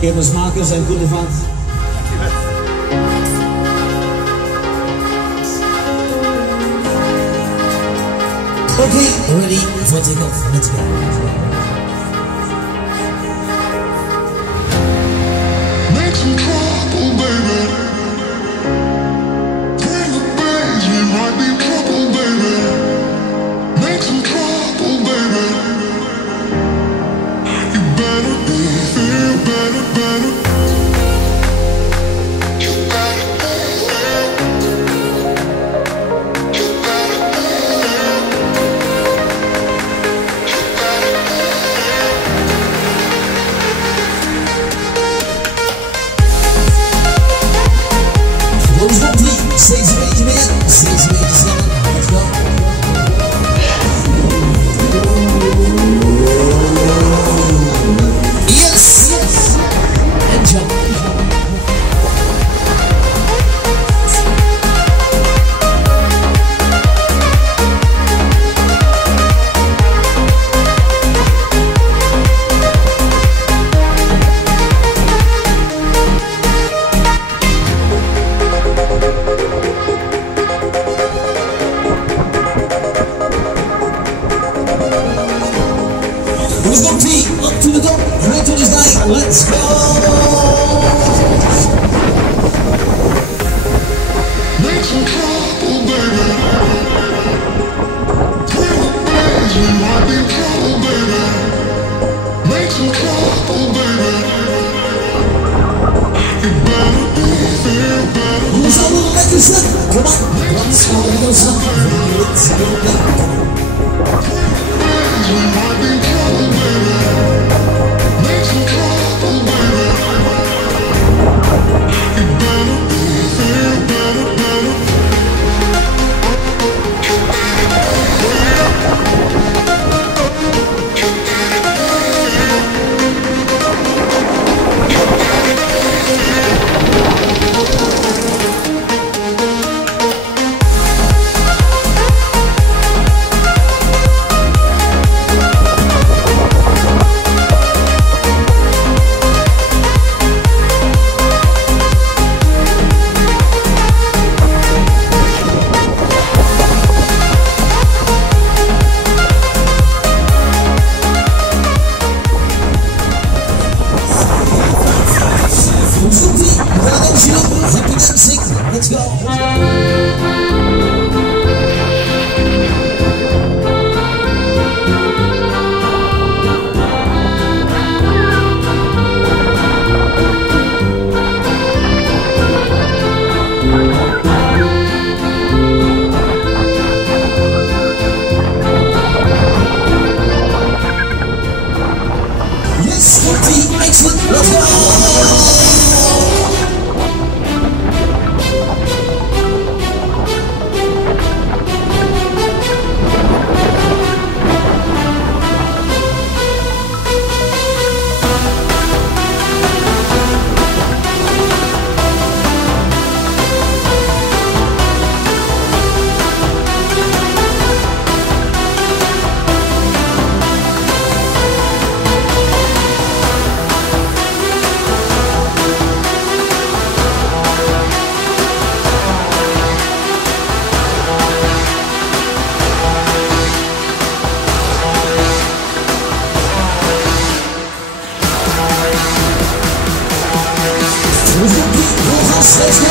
Kirmesmarkus en goede vat. Okay, ready for takeoff. Let's go. Make some trouble, baby. Bring the bass, we might be in trouble, baby. Make some trouble, baby. You better be there, better. You better be there. You better be there. You better be there. Vamos cumprir 6 meses mesmo, 6 meses let's go. Yes, and jump. Who's gonna be up to the top, right to this night? Let's go! Make some trouble, baby. Bring the bass, we might be in trouble, baby. Make some trouble, baby. You better be there, better. Who's a little like this? Come on, let's go, let's go. We might be in trouble, baby. Make some trouble, baby. You better be there, better. You better be there. You better be there. You better be there. Let's go. Yes, 40, excellent, let's go! Let's go!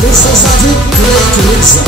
This is how to play Calypso.